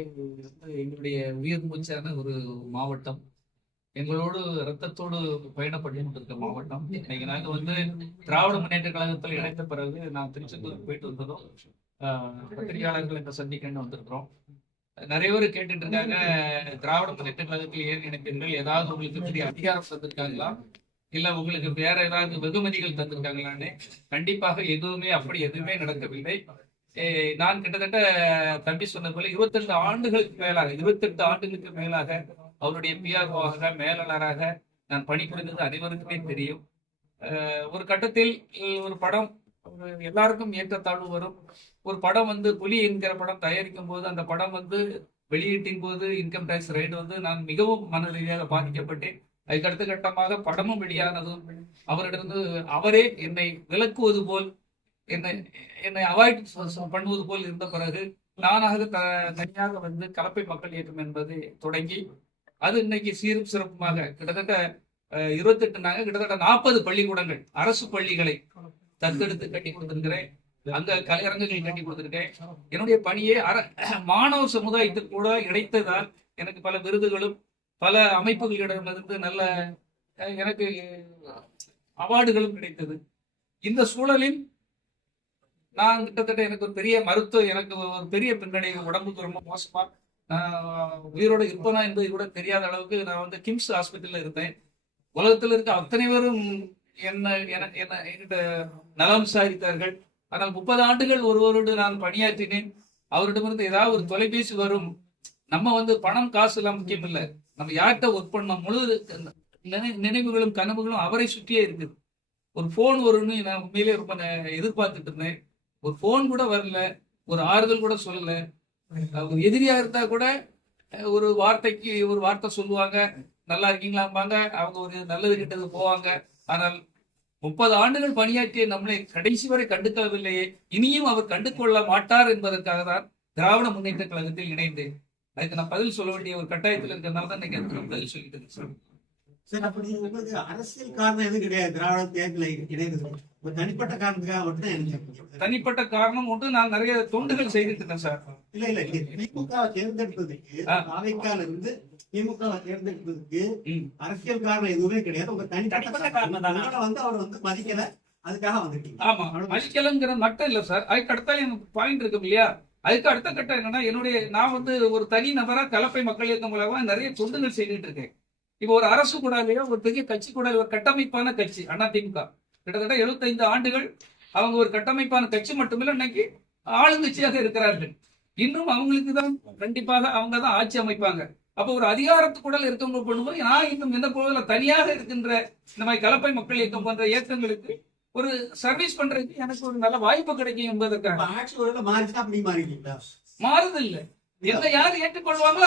எங்களுடைய உயிர் மூச்சான ஒரு மாவட்டம். எங்களோடு ரத்தத்தோடு பயணப்பட்டு கொண்டிருக்க மாவட்டம். இன்னைக்கு நாங்க திராவிட முன்னேற்ற கழகத்தில் இணைந்த பிறகு நான் திருச்செந்தூருக்கு போயிட்டு வந்ததும் பத்திரிகையாளர்கள் இந்த சந்திக்கன்னு வந்திருக்கிறோம். நிறைய பேர் கேட்டுட்டு இருக்காங்க, திராவிட முன்னேற்ற கழகத்தில் ஏன் இணைப்பீர்கள், ஏதாவது உங்களுக்கு பெரிய அதிகாரம் தந்திருக்காங்களா, இல்ல உங்களுக்கு வேற ஏதாவது வெகுமதிகள் தந்திருக்காங்களான்னு. கண்டிப்பாக அப்படி எதுவுமே நடக்கவில்லை. நான் கிட்டத்தட்ட தம்பி சொன்ன போல 28 ஆண்டுகளுக்கு மேலாக அவருடைய பிஆர்ஓவாக மேலாளராக நான் பணிபுரிந்தது அனைவருக்குமே தெரியும். ஒரு கட்டத்தில் ஒரு படம் எல்லாருக்கும் ஏற்றத்தாழ்வு வரும். ஒரு படம் புலி என்கிற படம் தயாரிக்கும் போது அந்த படம் வெளியீட்டின் போது இன்கம் டேக்ஸ் ரைடு நான் மிகவும் மன ரீதியாக பாதிக்கப்பட்டேன். அதுக்கு அடுத்த கட்டமாக படமும் வெளியானதும் அவரிடம் அவரே என்னை விலக்குவது போல் என்னை அவாய்ட் பண்ணுவது போல் இருந்த பிறகு நானாக தனியாக கலப்பை மக்கள் இயக்கம் என்பது தொடங்கி அது இன்னைக்கு சீரும் சிறப்புமாக கிட்டத்தட்ட 28 கிட்டத்தட்ட 40 பள்ளிக்கூடங்கள் அரசு பள்ளிகளை தத்தெடுத்து கட்டி கொடுத்திருக்கிறேன். அங்க கலையரங்குகள் கட்டி கொடுத்திருக்கேன். என்னுடைய பணியே மாணவர் சமுதாயத்துக்கு கூட இணைத்ததால் எனக்கு பல விருதுகளும் பல அமைப்புகளிடமிருந்து நல்ல எனக்கு அவார்டுகளும் கிடைத்தது. இந்த சூழலில் நான் கிட்டத்தட்ட எனக்கு ஒரு பெரிய எனக்கு ஒரு பெரிய பின்னடைவு, உடம்புக்கு ரொம்ப மோசமா உயிரோட இருப்பனா என்பது கூட தெரியாத அளவுக்கு நான் கிம்ஸ் ஹாஸ்பிட்டல்ல இருந்தேன். உலகத்தில் இருக்க அத்தனை பேரும் என்கிட்ட நலம் விசாரித்தார்கள். ஆனால் 30 ஆண்டுகள் ஒருவரோடு நான் பணியாற்றினேன். அவரிடமிருந்து ஏதாவது ஒரு தொலைபேசி வரும். நம்ம பணம் காசு எல்லாம் முக்கியம் இல்லை, நம்ம யார்கிட்ட ஒர்க் பண்ணோம் முழு நினைவுகளும் கனவுகளும் அவரை சுற்றியே இருக்குது. ஒரு போன் வரும்னு நான் உண்மையிலே ரொம்ப எதிர்பார்த்துட்டு இருந்தேன். ஒரு போன் கூட வரல, ஒரு ஆறுதல் கூட சொல்லல. ஒரு எதிரியா இருந்தா கூட ஒரு வார்த்தை சொல்லுவாங்க, நல்லா இருக்கீங்களாம்பாங்க, அவங்க ஒரு நல்லது கிட்டது போவாங்க. ஆனால் 30 ஆண்டுகள் பணியாற்றிய நம்மளை கடைசி வரை கண்டுக்கவில்லையே, இனியும் அவர் கண்டுகொள்ள மாட்டார் என்பதற்காக தான் திராவிட முன்னேற்ற கழகத்தில் இணைந்தேன். அதுக்கு நான் பதில் சொல்ல வேண்டிய ஒரு கட்டாயத்தில் இருக்கிறதுனால தான் இன்னைக்கு பதில் சொல்லிட்டு இருக்கேன். அரசியல் காரணம் எதுவும் கிடையாது. திராவிட தேர்தலில் இணைந்தது தனிப்பட்ட காரணத்துக்காக மட்டும் தனிப்பட்ட காரணம் ஒன்று, நான் நிறைய தொண்டுகள் செய்துட்டு இருக்கேன் சார். இல்ல திமுக தேர்ந்தெடுத்ததுக்கு அவைக்கால இருந்து திமுக தேர்ந்தெடுத்ததுக்கு அரசியல் காரணம் எதுவுமே கிடையாது. உங்க தனிப்பட்ட காரணம் தான் அவர் மதிக்கல, அதுக்காக வந்துட்டீங்க. ஆமா, மதிக்கலங்கிற மட்டும் இல்ல சார். அதுக்கு அடுத்த எனக்கு பாயிண்ட் இருக்கும் இல்லையா. அதுக்கு அடுத்த கட்டம் என்னன்னா, நான் ஒரு தனி நபரா கலப்பை மக்கள் இயக்கம் மூலமா நிறைய தொண்டுகள் செய்துட்டு இருக்கேன். இப்போ ஒரு அரசு கூட இல்லையா, ஒரு பெரிய கட்சி கூட, ஒரு கட்டமைப்பான கட்சி அதிமுக. கிட்டத்தட்ட 75 ஆண்டுகள் அவங்க ஒரு கட்டமைப்பான கட்சி மட்டுமில்ல, இன்னைக்கு ஆளுங்கட்சியாக இருக்கிறார்கள். இன்னும் அவங்களுக்கு தான் கண்டிப்பாக அவங்க தான் ஆட்சி அமைப்பாங்க. அப்போ ஒரு அதிகாரத்துக்குடல் இருக்கவங்க பண்ணும்போது நான் இன்னும் இந்த போதில் தனியாக இருக்கின்ற இந்த மாதிரி கலப்பை மக்கள் இயக்கம் போன்ற இயக்கங்களுக்கு ஒரு சர்வீஸ் பண்றதுக்கு எனக்கு ஒரு நல்ல வாய்ப்பு கிடைக்கும் என்பதற்காக. மாறுது இல்லை, எந்த யாரு ஏற்றுக்கொள்வாங்களோ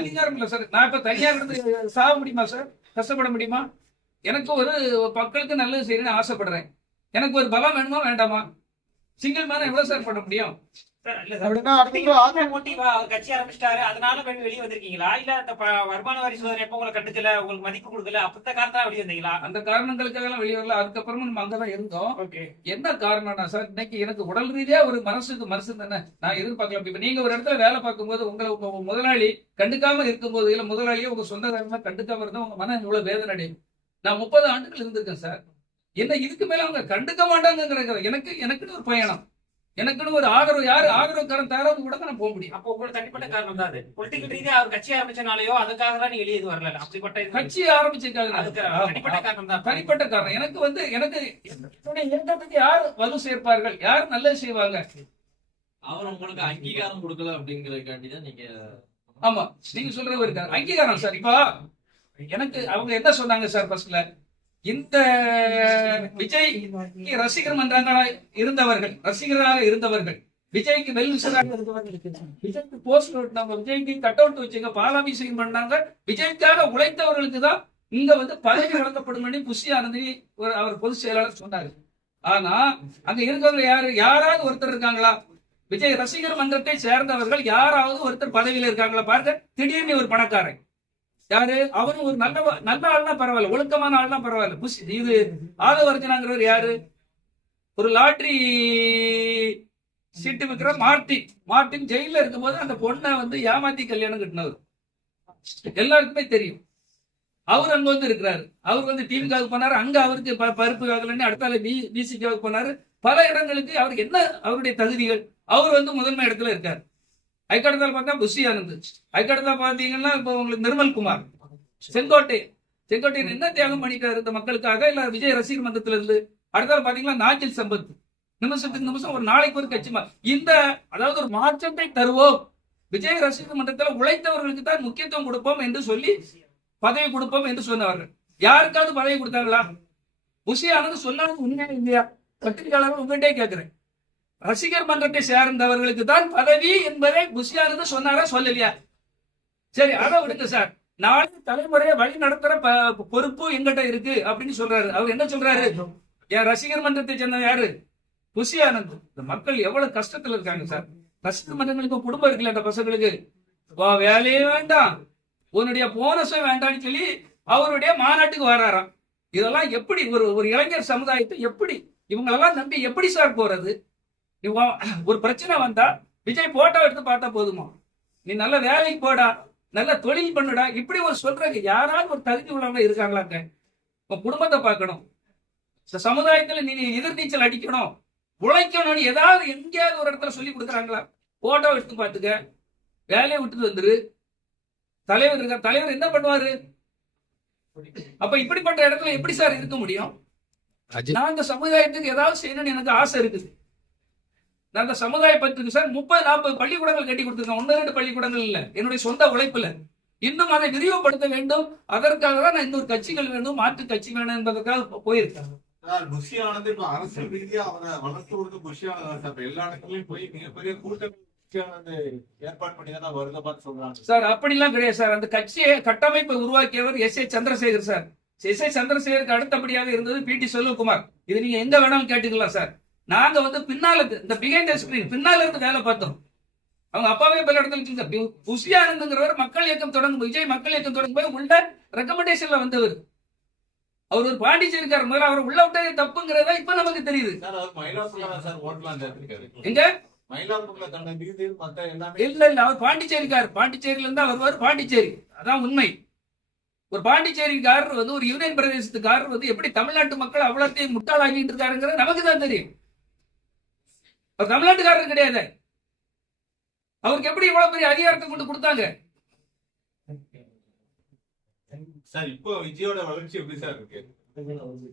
அதிகாரம் இல்ல சார். நான் இப்ப தனியார் இருந்து சாக முடியுமா சார், கஷ்டப்பட முடியுமா? எனக்கு ஒரு மக்களுக்கு நல்லது செய்யணும்னு ஆசைப்படுறேன். எனக்கு ஒரு பலம் வேணுமா வேண்டாமா? சிங்கிள் மேன எவ்வளவு சார் பண்ண முடியும்? கட்சி ஆரம்பிச்சிட்டாரு, அதனால வெளியே வந்திருக்கீங்களா? இல்ல வருமான வரி சோதனை எப்ப உங்களை கட்டுக்கல, உங்களுக்கு மதிப்பு கொடுக்கல, அப்பத்த காரணம் வெளியே வந்தீங்களா? அந்த காரணங்களுக்காக எல்லாம் வெளியே வரல. அதுக்கப்புறமா நம்ம அங்கதான் இருந்தோம். என்ன காரணம்னா சார், இன்னைக்கு எனக்கு உடல் ரீதியா ஒரு மனசு தானே நான் எதிர்பார்க்கலாம். இப்ப நீங்க ஒரு இடத்துல வேலை பார்க்கும்போது உங்க முதலாளி கண்டுக்காம இருக்கும்போது, இல்ல முதலாளியோ உங்க சொந்தக்காரமா கண்டுக்காம இருந்தா உங்க மனம் எவ்வளவு வேதனை அடையும். நான் 30 ஆண்டுகள் இருந்திருக்கேன் சார். என்ன இதுக்கு மேல அவங்க கண்டுக்க மாட்டாங்க. எனக்குன்னு ஒரு பயணம், எனக்குன்னு ஒரு ஆதரவு, யாரு ஆதரவுக்காரன் தயாராக கூட நான் போக முடியும். அப்போ உங்களோட தனிப்பட்ட காரணம் தான் அது. பொலிட்டிக்கல் ரீதியா அவர் கட்சி ஆரம்பிச்சனாலயோ அதுக்காக தான் நீங்க வெளியே வரல. அப்படிப்பட்ட கட்சி ஆரம்பிச்சிருக்காங்க, தனிப்பட்ட காரணம் தான். தனிப்பட்ட காரணம். எனக்கு இயக்கத்துக்கு யார் வலு சேர்ப்பார்கள், யார் நல்லது செய்வாங்க, அவர் உங்களுக்கு அங்கீகாரம் கொடுக்கல அப்படிங்கறதுக்காண்டிதான் நீங்க. ஆமா, நீங்க சொல்றது இருக்காரு அங்கீகாரம் சார். இப்ப எனக்கு அவங்க என்ன சொன்னாங்க சார், ஃபர்ஸ்ட்ல இந்த விஜய் ரசிகர் மன்றங்களாக இருந்தவர்கள், விஜய்க்கு விஜய்க்கு போஸ்ட் ஓட்டினாங்க, விஜய்க்கு கட் அவுட் வச்சுங்க, பாலாபிஷேகம் பண்ணாங்க. விஜய்க்காக உழைத்தவர்களுக்கு தான் இங்க பதவி வழங்கப்படும் புஷி ஆனந்தி அவர் பொதுச் செயலாளர் சொன்னாரு. ஆனா அங்க இருக்கிறவங்க யாராவது ஒருத்தர் இருக்காங்களா? விஜய் ரசிகர் மன்றத்தை சேர்ந்தவர்கள் யாராவது ஒருத்தர் பதவியில இருக்காங்களா பாருங்க. திடீர்னு ஒரு பணக்காரன் யாரு, அவரும் ஒரு நல்ல ஆள்னா பரவாயில்ல, ஒழுக்கமான ஆள்னா பரவாயில்ல. இது ஆதவர்ஜனாங்கிறவர் யாரு, ஒரு லாட்டரி சீட்டு விற்கிற மார்ட்டின் ஜெயில இருக்கும்போது அந்த பொண்ணை வந்து ஏமாத்தி கல்யாணம் கட்டினவர் எல்லாருக்குமே தெரியும். அவர் அங்க வந்து இருக்கிறாரு. அவர் வந்து திமுகவுக்கு போனாரு, அங்க அவருக்கு பருப்பு வாங்கலன்னு அடுத்தால பிசிகாவுக்கு போனாரு. பல இடங்களுக்கு அவருக்கு என்ன அவருடைய தகுதிகள், அவர் வந்து முதன்மை இடத்துல இருக்காரு. அதுக்கடுத்தால பார்த்தா புஷி ஆனந்த், அதுக்கடுத்தா பாத்தீங்கன்னா இப்போ உங்களுக்கு நிர்மல்குமார், செங்கோட்டையன் என்ன தியாகம் பண்ணிட்டாரு இந்த மக்களுக்காக, இல்ல விஜய் ரசிகர் மன்றத்துல இருந்து. அடுத்தால பாத்தீங்கன்னா நாஞ்சில் சம்பத், நிமிஷத்துக்கு நிமிஷம் ஒரு நாளைக்கு ஒரு கட்சி இந்த அதாவது ஒரு மாற்றத்தை தருவோம், விஜய் ரசிகர் மன்றத்தில் உழைத்தவர்களுக்கு தான் முக்கியத்துவம் கொடுப்போம் என்று சொல்லி பதவி கொடுப்போம் என்று சொன்னவர்கள். யாருக்காவது பதவி கொடுத்தாங்களா? புஷி ஆனந்த் சொன்னாலும் உண்மையா இல்லையா? பத்திரிகையாளர்கள் உங்கள்கிட்டே கேட்கிறேன். ரசிகர் மன்றத்தை சேர்ந்தவர்களுக்கு தான் பதவி என்பதை புஷி ஆனந்த் சொன்னாரா சொல்லலையா? சரி, அதை விடுங்க சார். நாளை தலைமுறையை வழி நடத்துற பொறுப்பு எங்கிட்ட இருக்கு அப்படின்னு சொல்றாரு. அவர் என்ன சொல்றாரு? என் ரசிகர் மன்றத்தை சேர்ந்த யாரு? புஷி ஆனந்த். இந்த மக்கள் எவ்வளவு கஷ்டத்துல இருக்காங்க சார். ரசிகர் மன்றங்களுக்கு குடும்பம் இருக்குல்ல, அந்த பசங்களுக்கு வேலையே வேண்டாம், உன்னுடைய போனஸும் வேண்டாம்னு சொல்லி அவருடைய மாநாட்டுக்கு வராராம். இதெல்லாம் எப்படி ஒரு இளைஞர் சமுதாயத்தை எப்படி இவங்களெல்லாம் நம்பி எப்படி சார் போறது? ஒரு பிரச்சனை வந்தா விஜய் போட்டோ எடுத்து பார்த்தா போதுமா? நீ நல்ல வேலைக்கு போடா, நல்ல தொழில் பண்ணுடா, இப்படி ஒரு சொல்றாங்க. யாராவது ஒரு தகுதி உள்ளவங்க இருக்காங்களாங்க? உன் குடும்பத்தை பார்க்கணும், இந்த சமுதாயத்துல நீ எதிர்நீச்சல் அடிக்கணும், உழைக்கணும்னு ஏதாவது எங்கேயாவது ஒரு இடத்துல சொல்லி கொடுக்குறாங்களா? போட்டோ எடுத்து பார்த்துக்க, வேலையை விட்டுட்டு வந்துரு. தலைவர் இருக்க, தலைவர் என்ன பண்ணுவாரு? அப்ப இப்படிப்பட்ட இடத்துல எப்படி சார் இருக்க முடியும்? நான் இந்த சமுதாயத்துக்கு ஏதாவது செய்யணும்னு எனக்கு ஆசை இருக்குது. நான் இந்த சமுதாய பத்திரிக்கை சார் 30-40 பள்ளிக்கூடங்கள் கட்டி கொடுத்துருக்கேன். 1-2 பள்ளிக்கூடங்கள் இல்ல, என்னுடைய சொந்த உழைப்புல. இன்னும் அதை விரிவுபடுத்த வேண்டும். அதற்காக தான் நான் இன்னொரு கட்சிகள் வேணும், மாற்று கட்சி வேணும் என்பதற்காக போயிருக்கேன். புஷி ஆனந்த் இப்ப அரசியல் ரீதியா அவரை வளர்த்து கொடுத்து புஷி ஆனந்த் சார் எல்லா இடத்துலயும் போய் மிகப்பெரிய கூட்டம் ஏற்பாடு பண்ணி தான் வருத பார்த்து சொல்றாங்க சார். அப்படிலாம் கிடையாது சார். அந்த கட்சியை கட்டமைப்பை உருவாக்கியவர் எஸ்.ஏ. சந்திரசேகர் சார். எஸ்.ஏ. சந்திரசேகருக்கு அடுத்தபடியாக இருந்தது பி.டி. செல்வகுமார். இது நீங்க எங்க வேணாலும் கேட்டுக்கலாம் சார். நாங்க வந்து பின்னால இந்த பிஹைண்ட் தி ஸ்கிரீன் பின்னால இருந்து வேலை பார்த்தோம். அவங்க அப்பாவே பல இடத்துல புஷி ஆனந்த்ங்கிறவர் மக்கள் இயக்கம் தொடங்கும், விஜய் மக்கள் இயக்கம் தொடங்கும் போய் உள்ள ரெக்கமெண்டேஷன்ல வந்தவர். அவர் ஒரு பாண்டிச்சேரிக்காரர். முதல்ல அவர் உள்ள விட்டதே தப்புங்கிறத இப்ப நமக்கு தெரியுது. எங்க இல்ல அவர் பாண்டிச்சேரிக்காரர். பாண்டிச்சேரியில இருந்து அவர் பாண்டிச்சேரி, அதான் உண்மை. ஒரு பாண்டிச்சேரிக்காரர் வந்து ஒரு யூனியன் பிரதேசத்துக்காரர் வந்து எப்படி தமிழ்நாட்டு மக்கள் அவ்வளோத்தையும் முட்டாளாகிட்டு இருக்காருங்கிறது நமக்கு தான் தெரியும். அவர் தமிழ்நாட்டுக்காரர் கிடையாது. அவருக்கு எப்படி இவ்வளவு பெரிய அதிகாரத்தை கொண்டு கொடுத்தாங்க? சார் இப்போ விஜயோட வளர்ச்சி எப்படி சார் இருக்கு?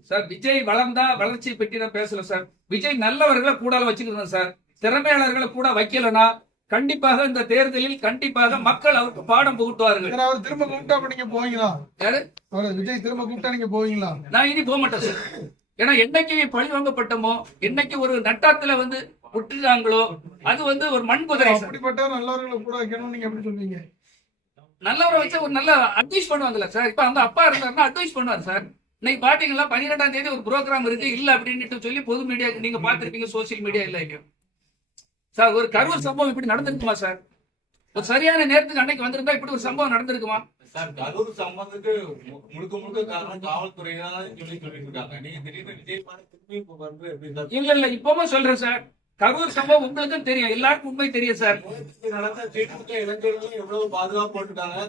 சார் விஜய் வளர்ந்தா வளர்ச்சி பற்றி தான் பேசல சார். விஜய் நல்லவர்களை கூட வச்சுக்கணும் சார். திறமையாளர்களை கூட வைக்கலனா கண்டிப்பாக இந்த தேர்தலில் கண்டிப்பாக மக்கள் அவருக்கு பாடம் புகுட்டுவார்கள். அவர் திரும்ப கூப்பிட்டா நீங்க போவீங்களா? யாரு விஜய் திரும்ப கூப்பிட்டா நீங்க போவீங்களா? நான் இனி போக மாட்டேன் சார். ஏன்னா என்னைக்கு பழி வாங்கப்பட்டமோ, என்னைக்கு ஒரு நட்டாத்துல வந்து விட்டுட்டாங்களோ, அது வந்து ஒரு மண் குதிரை. அப்படிப்பட்ட நல்லவர்களை கூட வைக்கணும் நீங்க எப்படி சொல்றீங்க? நல்லவரை வச்சு ஒரு நல்ல அட்வைஸ் பண்ணுவாங்கல்ல சார். இப்ப அந்த அப்பா இருந்தாருன்னா அட்வைஸ் பண்ணுவார் சார். இன்னைக்கு பாத்தீங்களா 12ஆம் தேதி ஒரு ப்ரோக்ராம் இருக்கு இல்ல அப்படின்னு சொல்லி பொது மீடியா நீங்க பாத்திருப்பீங்க, சோசியல் மீடியா இல்ல இல்லையோ சார். ஒரு கரூர் சம்பவம் இப்படி நடந்திருக்குமா சார்? ஒரு சரியான நேரத்துக்கு அன்னைக்கு வந்திருந்தா இப்படி ஒரு சம்பவம் நடந்திருக்குமா சார்? கரூர் சம்பவத்துக்கு முழுக்க காரணம் காவல்துறை தான் சொல்லிட்டு இருக்காங்க. நீங்க திடீர்னு விஜய் திரும்பி வந்து எப்படி சார்? இல்ல இப்பவும் சொல்றேன் சார், கரூர் சம்பவம் உங்களுக்கும் தெரியும், எல்லாருக்கும் உண்மை தெரியும் சார். நடந்த இளைஞர்களும் எவ்வளவு பாதுகாப்பு போட்டுட்டாங்க.